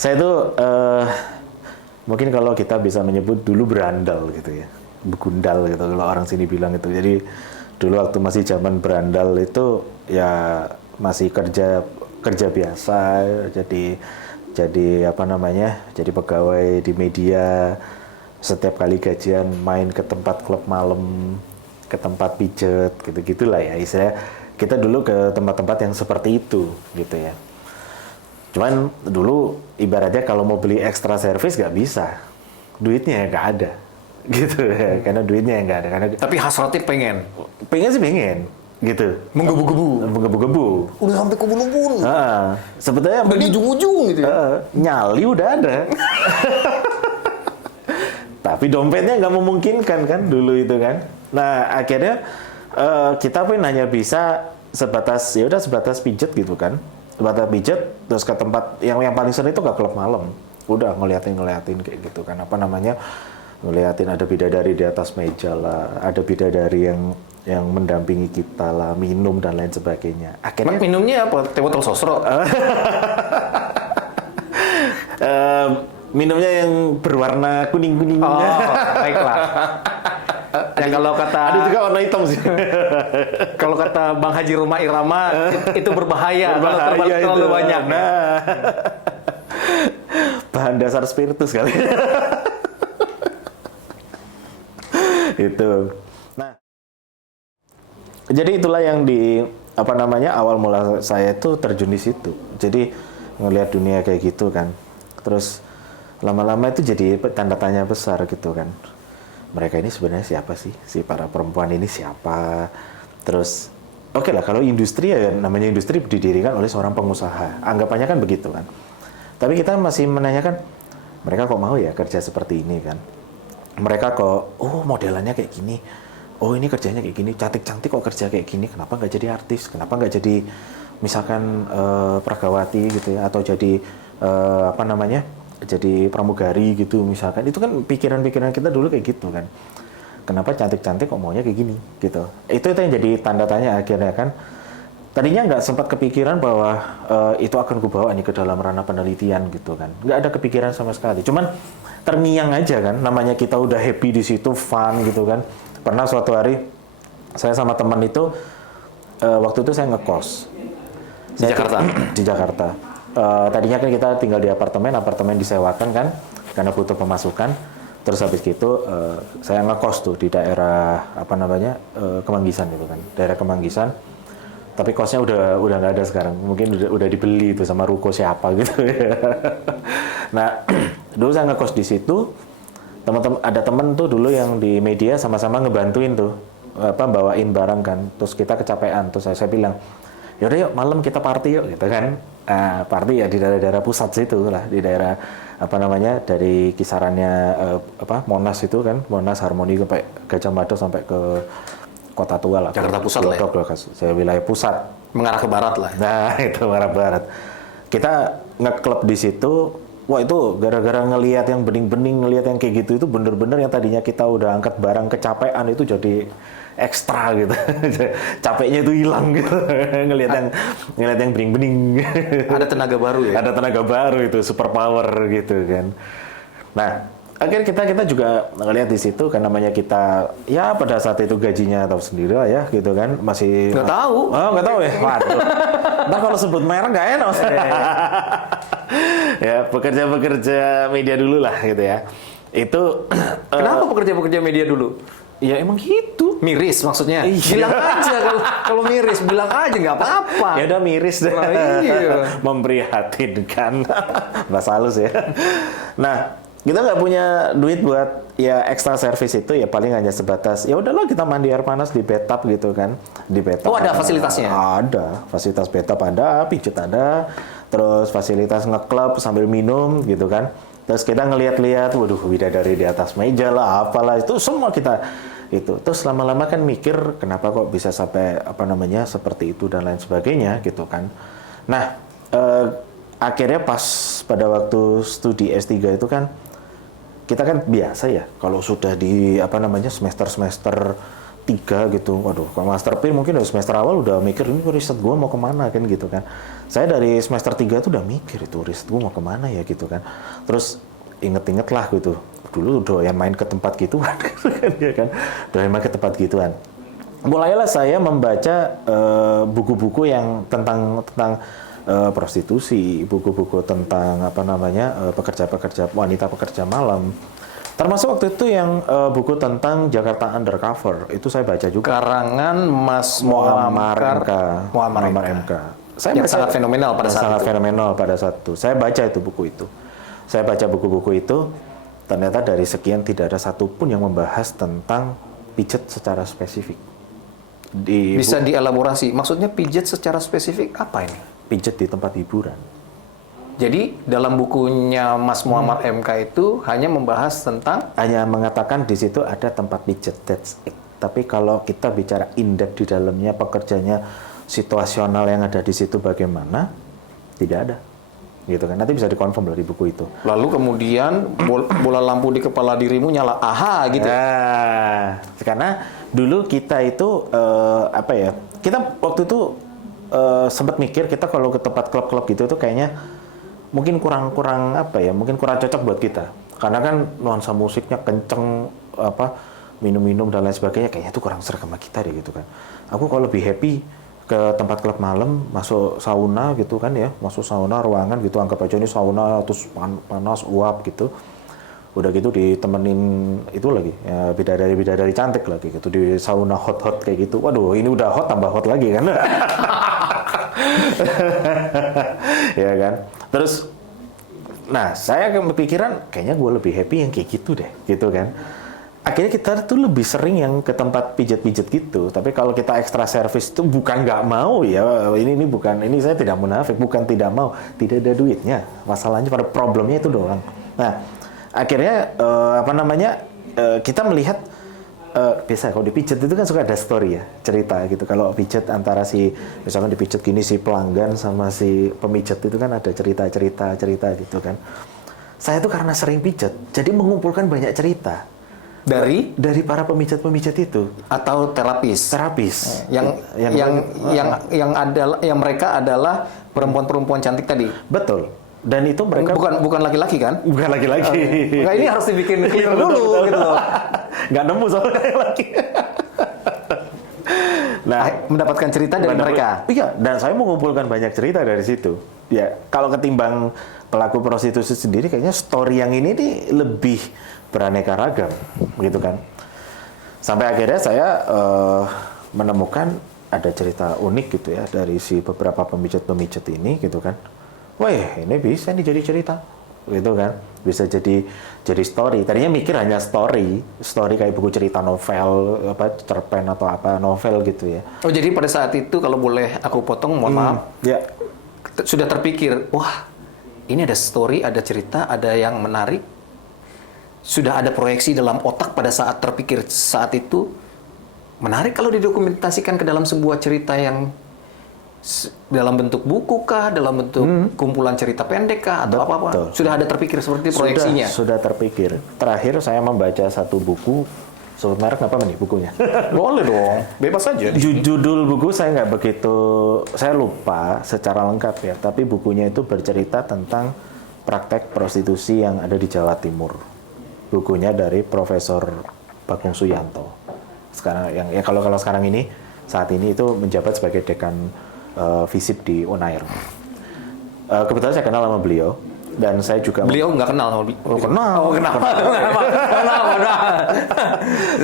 Saya tuh mungkin kalau kita bisa menyebut dulu berandal gitu ya, begundal gitu kalau orang sini bilang itu. Jadi dulu waktu masih zaman berandal itu ya masih kerja biasa, jadi apa namanya, jadi pegawai di media. Setiap kali gajian main ke tempat klub malam, ke tempat pijet, gitu-gitulah ya istilahnya. Kita dulu ke tempat-tempat yang seperti itu gitu ya. Cuman dulu ibaratnya kalau mau beli extra service nggak bisa, duitnya nggak ada gitu ya, karena duitnya nggak ada. Karena Tapi hasratnya pengen sih pengen gitu, menggebu-gebu. udah sampai ke ubun-ubun, Sebetulnya udah di ujung-ujung gitu ya. nyali udah ada. Tapi dompetnya nggak memungkinkan kan dulu itu kan. Nah akhirnya kita pun hanya bisa sebatas pijet gitu kan. Sebatas pijet terus ke tempat yang paling sering itu ke klub malam. Udah ngeliatin kayak gitu kan. Apa namanya, ngeliatin ada bidadari di atas meja lah, ada bidadari yang mendampingi kita lah, minum dan lain sebagainya. Akhirnya Minumnya apa? Teh botol sosro? minumnya yang berwarna kuning-kuning. Oh, baiklah. Yang kalau kata Ada juga warna hitam sih. kalau kata Bang Haji Roma Irama itu berbahaya kalau terlalu itu. banyak. Nah, bahan dasar spiritus kali. Itu. Nah, jadi itulah yang apa namanya, awal mula saya itu terjun di situ. Jadi ngelihat dunia kayak gitu kan. Terus lama-lama itu jadi tanda tanya besar gitu kan. Mereka ini sebenarnya siapa sih? Si para perempuan ini siapa? Terus oke lah, kalau industri ya namanya industri didirikan oleh seorang pengusaha. Anggapannya kan begitu kan. Tapi kita masih menanyakan, mereka kok mau ya kerja seperti ini kan? Mereka kok, modelannya kayak gini. Oh ini kerjanya kayak gini, cantik-cantik kok kerja kayak gini. Kenapa nggak jadi artis? Kenapa nggak jadi misalkan peragawati gitu ya? Atau jadi apa namanya, jadi pramugari gitu misalkan. Itu kan pikiran-pikiran kita dulu kayak gitu kan. Kenapa cantik-cantik kok maunya kayak gini gitu. Itu yang jadi tanda tanya akhirnya kan. Tadinya nggak sempat kepikiran bahwa itu akan kubawa nih ke dalam ranah penelitian gitu kan. Nggak ada kepikiran sama sekali. Cuman terngiang aja kan. Namanya kita udah happy di situ, fun gitu kan. Pernah suatu hari saya sama teman itu waktu itu saya ngekos Di Jakarta. Di Jakarta. Tadinya kan kita tinggal di apartemen disewakan kan karena butuh pemasukan. Terus habis gitu saya ngekos tuh di daerah apa namanya, Kemanggisan gitu kan, daerah Kemanggisan. Tapi kosnya udah nggak ada sekarang, mungkin udah dibeli itu sama ruko siapa gitu ya. Nah dulu saya ngekos di situ, ada temen tuh dulu yang di media sama-sama ngebantuin tuh bawain barang kan. Terus kita kecapean, terus saya bilang, yaudah yuk malam kita party yuk gitu kan. Party ya di daerah pusat situ lah, di daerah apa namanya, dari kisarannya Monas itu kan, Monas Harmoni sampai Gajah Mada sampai ke Kota Tua lah. Jakarta Pusat lah ya. Saya wilayah pusat. Mengarah ke barat lah. Nah itu mengarah barat. Kita ngeklub di situ. Wah itu gara-gara ngelihat yang bening-bening, ngelihat yang kayak gitu, itu bener-bener yang tadinya kita udah angkat barang kecapean itu jadi ekstra gitu. Capeknya itu hilang gitu. ngelihat yang bening-bening. Ada tenaga baru ya. Ada tenaga baru itu, super power gitu kan. Nah, akhirnya kita juga ngelihat di situ kan, namanya kita ya pada saat itu gajinya tahu sendiri lah ya gitu kan, masih Nggak tahu. Oh, nggak tahu ya. Waduh. Nah kalau sebut merek nggak enak maksudnya. Ya, pekerja media dulu lah gitu ya. Itu Kenapa pekerja media dulu? ya emang gitu. Miris maksudnya. Iya. Bilang aja kalau miris, bilang aja nggak apa-apa. Ya udah miris deh. Nah, iya. Memprihatinkan. Bahasa halus ya. Nah, kita nggak punya duit buat ya extra service itu, ya paling hanya sebatas ya udahlah kita mandi air panas di bathtub gitu kan. Di bathtub. Oh, ada fasilitasnya? Ada. Fasilitas bathtub ada, pijet ada. Terus fasilitas ngeklub sambil minum gitu kan. Terus kita ngelihat-lihat, waduh bidadari di atas meja lah, apalah itu semua kita itu. Terus lama-lama kan mikir kenapa kok bisa sampai apa namanya seperti itu dan lain sebagainya gitu kan. Nah akhirnya pas pada waktu studi S3 itu kan kita kan biasa ya kalau sudah di apa namanya semester 3 gitu. Waduh, kalau Master P mungkin dari semester awal udah mikir ini riset gue mau kemana kan gitu kan. Saya dari semester 3 tuh udah mikir itu riset gue mau kemana ya gitu kan. Terus inget-inget lah gitu. Dulu doyan main ke tempat gituan kan ya kan. Doyan main ke tempat gituan. Mulailah saya membaca buku-buku yang tentang prostitusi, buku-buku tentang apa namanya pekerja-pekerja wanita pekerja malam. Termasuk waktu itu yang buku tentang Jakarta Undercover itu saya baca juga. Karangan Mas Muammar MK. Saya yang sangat fenomenal pada saat sangat itu. fenomenal pada saat itu. Saya baca itu buku itu. Saya baca buku-buku itu. Ternyata dari sekian tidak ada satupun yang membahas tentang pijet secara spesifik. Bisa dielaborasi. Maksudnya pijet secara spesifik apa ini? Pijet di tempat hiburan. Jadi dalam bukunya Mas Muammar MK itu hanya membahas tentang Hanya mengatakan di situ ada tempat pijet, that's it. Tapi kalau kita bicara in-depth di dalamnya, pekerjanya situasional yang ada di situ bagaimana, tidak ada. Gitu kan. Nanti bisa dikonfirm dari buku itu. lalu kemudian bola lampu di kepala dirimu nyala, aha gitu. Karena dulu kita itu apa ya? Kita waktu itu sempat mikir kita kalau ke tempat klub-klub gitu itu kayaknya mungkin kurang apa ya? Mungkin kurang cocok buat kita. Karena kan nuansa musiknya kenceng, apa minum-minum dan lain sebagainya, kayaknya itu kurang serem sama kita deh gitu kan. Aku kalau lebih happy ke tempat klub malam, masuk sauna gitu kan ya, masuk sauna ruangan gitu, anggap aja ini sauna terus panas uap gitu. Udah gitu ditemenin itu lagi ya, bidadari cantik lagi gitu di sauna hot kayak gitu. Waduh, ini udah hot tambah hot lagi kan. Ya kan. Terus nah, saya kepikiran kayaknya gue lebih happy yang kayak gitu deh, gitu kan. Akhirnya kita tuh lebih sering yang ke tempat pijet-pijet gitu. Tapi kalau kita extra service itu bukan nggak mau ya. Ini bukan, ini saya tidak munafik, bukan tidak mau, tidak ada duitnya. Masalahnya pada problemnya itu doang. Nah, akhirnya apa namanya kita melihat biasa kalau dipijet itu kan suka ada story ya, cerita gitu. Kalau pijet antara si misalkan dipijet gini si pelanggan sama si pemijet itu kan ada cerita gitu kan. Saya tuh karena sering pijet, jadi mengumpulkan banyak cerita dari para pemijat-pemijat itu Atau terapis. Yang adalah yang mereka adalah perempuan-perempuan cantik tadi. Betul. Dan itu mereka Bukan laki-laki kan? bukan laki-laki. Enggak, ini harus dibikin clear dulu gitu loh. Nggak nemu soalnya laki. Nah, Mendapatkan cerita dari mereka. Iya, dan saya mengumpulkan banyak cerita dari situ. Ya, kalau ketimbang pelaku prostitusi sendiri, kayaknya story yang ini nih lebih beraneka ragam, gitu kan. Sampai akhirnya saya menemukan ada cerita unik gitu ya dari si beberapa pemijat-pemijat ini, gitu kan. Wah, ini bisa nih jadi cerita, gitu kan. Bisa jadi story. Tadinya mikir hanya story kayak buku cerita novel, apa cerpen atau apa novel gitu ya. Oh, jadi pada saat itu kalau boleh aku potong, mohon maaf. Ya. Sudah terpikir, wah, ini ada story, ada cerita, ada yang menarik. Sudah ada proyeksi dalam otak pada saat terpikir saat itu. Menarik kalau didokumentasikan ke dalam sebuah cerita yang dalam bentuk buku kah, dalam bentuk kumpulan cerita pendek kah, atau apa-apa. Sudah ada terpikir seperti proyeksinya? Sudah terpikir. Terakhir saya membaca satu buku, sebut merek apa nih bukunya? Boleh dong, bebas saja. Judul buku saya nggak begitu, saya lupa secara lengkap ya, tapi bukunya itu bercerita tentang praktek prostitusi yang ada di Jawa Timur. Bukunya dari Profesor Bagong Suyanto. Sekarang yang ya kalau sekarang ini saat ini itu menjabat sebagai dekan FISIP di Unair. Kebetulan saya kenal sama beliau dan saya juga Beliau nggak kenal sama kenal. Oh, kenal.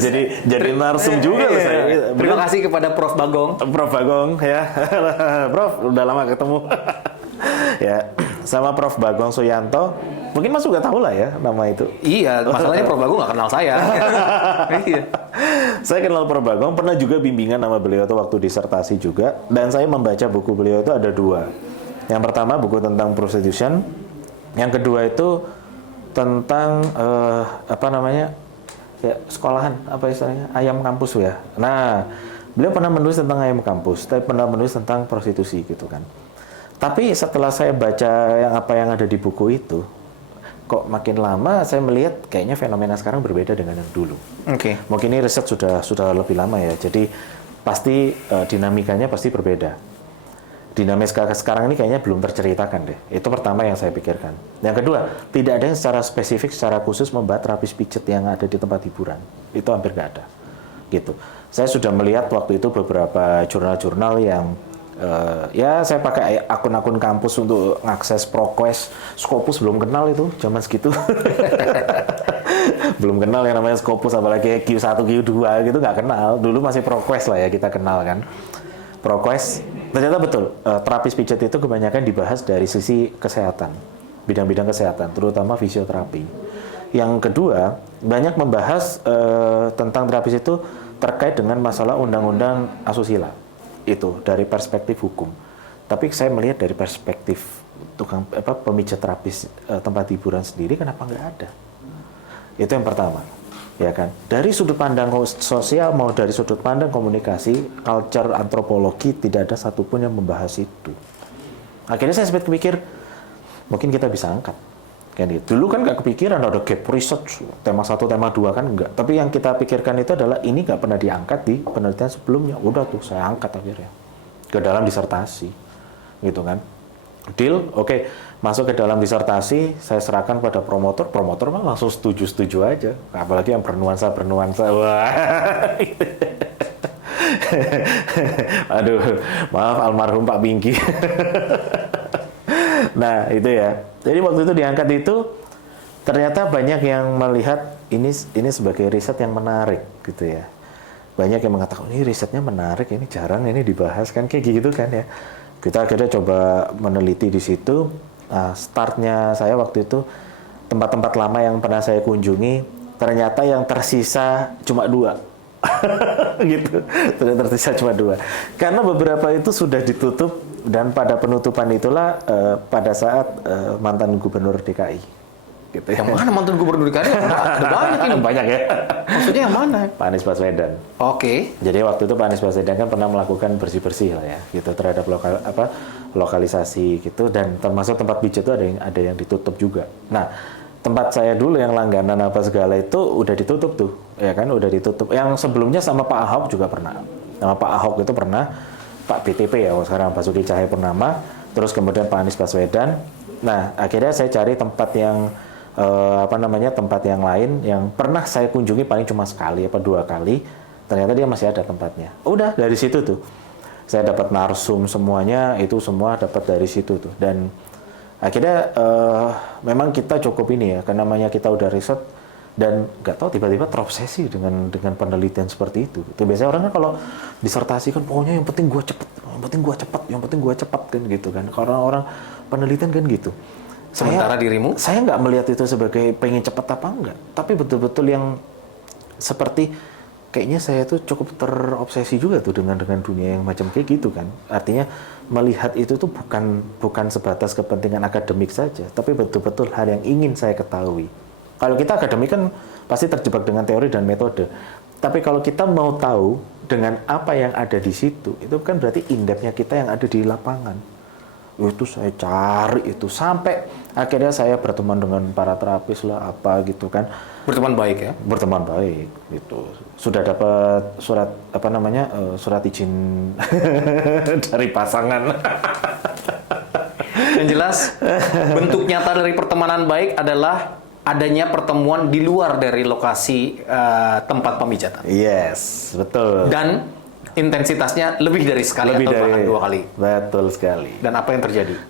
Jadi narsum juga loh saya. Terima kasih kepada Prof. Bagong. Prof Bagong ya. Prof udah lama ketemu. Ya, sama Prof Bagong Suyanto. Mungkin Mas juga tahu lah ya nama itu. Iya, masalahnya Prof. Bagong nggak kenal saya. Iya. Saya kenal Prof Bagong, pernah juga bimbingan sama beliau itu waktu disertasi juga. Dan saya membaca buku beliau itu ada 2. Yang pertama buku tentang prostitution. Yang kedua itu tentang apa namanya ya sekolahan apa istilahnya ayam kampus ya. Nah, beliau pernah menulis tentang ayam kampus, tapi pernah menulis tentang prostitusi gitu kan. Tapi setelah saya baca yang ada di buku itu, kok makin lama saya melihat kayaknya fenomena sekarang berbeda dengan yang dulu. Oke. Mungkin ini riset sudah lebih lama ya, jadi pasti dinamikanya pasti berbeda. Dinamika sekarang ini kayaknya belum terceritakan deh. Itu pertama yang saya pikirkan. Yang kedua, tidak ada yang secara spesifik, secara khusus membahas terapis pijat yang ada di tempat hiburan. Itu hampir nggak ada. Gitu. Saya sudah melihat waktu itu beberapa jurnal-jurnal yang ya saya pakai akun-akun kampus untuk mengakses ProQuest. Scopus belum kenal itu zaman segitu. Belum kenal yang namanya Scopus, apalagi Q1, Q2 gitu nggak kenal. Dulu masih ProQuest lah ya kita kenal kan. ProQuest, ternyata betul, terapis pijat itu kebanyakan dibahas dari sisi kesehatan, bidang-bidang kesehatan, terutama fisioterapi. Yang kedua, banyak membahas tentang terapis itu terkait dengan masalah undang-undang asusila, itu dari perspektif hukum. Tapi saya melihat dari perspektif pemijat terapis tempat hiburan sendiri, kenapa nggak ada? Itu yang pertama. Ya kan, dari sudut pandang sosial mau dari sudut pandang komunikasi, culture, antropologi, tidak ada satupun yang membahas itu. Akhirnya saya sempat kepikir mungkin kita bisa angkat kan gitu. Dulu kan nggak kepikiran ada gap research tema 1, tema 2 kan enggak, tapi yang kita pikirkan itu adalah ini nggak pernah diangkat di penelitian sebelumnya. Udah tuh saya angkat akhirnya ke dalam disertasi gitu kan. Deal, oke. Masuk ke dalam disertasi, saya serahkan pada promotor mah langsung setuju aja. Apalagi yang bernuansa, wah. Aduh, maaf almarhum Pak Bingki. Nah, itu ya. Jadi waktu itu diangkat itu, ternyata banyak yang melihat ini sebagai riset yang menarik gitu ya. Banyak yang mengatakan, ini risetnya menarik, ini jarang ini dibahas kan, kayak gitu kan ya. Kita akhirnya coba meneliti di situ. Nah, startnya saya waktu itu tempat-tempat lama yang pernah saya kunjungi, ternyata yang tersisa cuma 2. Gitu. Ternyata tersisa cuma 2. Karena beberapa itu sudah ditutup dan pada penutupan itulah pada saat mantan gubernur DKI. Gitu. Yang mana mantan gubernur DKI? Ada banyak ini. Banyak ya. Maksudnya yang mana? Pak Anies Baswedan. Oke. Jadi waktu itu Pak Anies Baswedan kan pernah melakukan bersih-bersih lah ya, gitu terhadap lokalisasi gitu, dan termasuk tempat pijat itu ada yang ditutup juga. Nah, tempat saya dulu yang langganan apa segala itu udah ditutup tuh, ya kan, udah ditutup. Yang sebelumnya sama Pak Ahok juga pernah. Sama Pak Ahok itu pernah, Pak BTP ya, sekarang Basuki Cahayapurnama, terus kemudian Pak Anies Baswedan. Nah, akhirnya saya cari tempat yang tempat yang lain yang pernah saya kunjungi paling cuma sekali apa 2 kali, ternyata dia masih ada tempatnya. Udah dari situ tuh saya dapat narsum semuanya, itu semua dapat dari situ tuh. Dan akhirnya memang kita cukup ini ya, karena namanya kita udah riset dan nggak tahu tiba-tiba terobsesi dengan penelitian seperti itu. Itu biasanya orang kan kalau disertasi kan pokoknya yang penting gua cepet kan gitu kan. Karena orang penelitian kan gitu. Sementara dirimu? Saya nggak melihat itu sebagai pengen cepat apa enggak, tapi betul-betul yang seperti kayaknya saya tuh cukup terobsesi juga tuh dengan dunia yang macam kayak gitu kan. Artinya melihat itu tuh bukan sebatas kepentingan akademik saja, tapi betul-betul hal yang ingin saya ketahui. Kalau kita akademik kan pasti terjebak dengan teori dan metode. Tapi kalau kita mau tahu dengan apa yang ada di situ, itu kan berarti in-depth-nya kita yang ada di lapangan. Itu saya cari itu sampai akhirnya saya berteman dengan para terapis lah apa gitu kan. Berteman baik ya? Berteman baik gitu. Sudah dapat surat surat izin dari pasangan. Yang jelas bentuk nyata dari pertemanan baik adalah adanya pertemuan di luar dari lokasi tempat pemijatan. Yes, betul. Dan intensitasnya lebih dari sekali atau bahkan 2 kali. Betul sekali. Dan apa yang terjadi?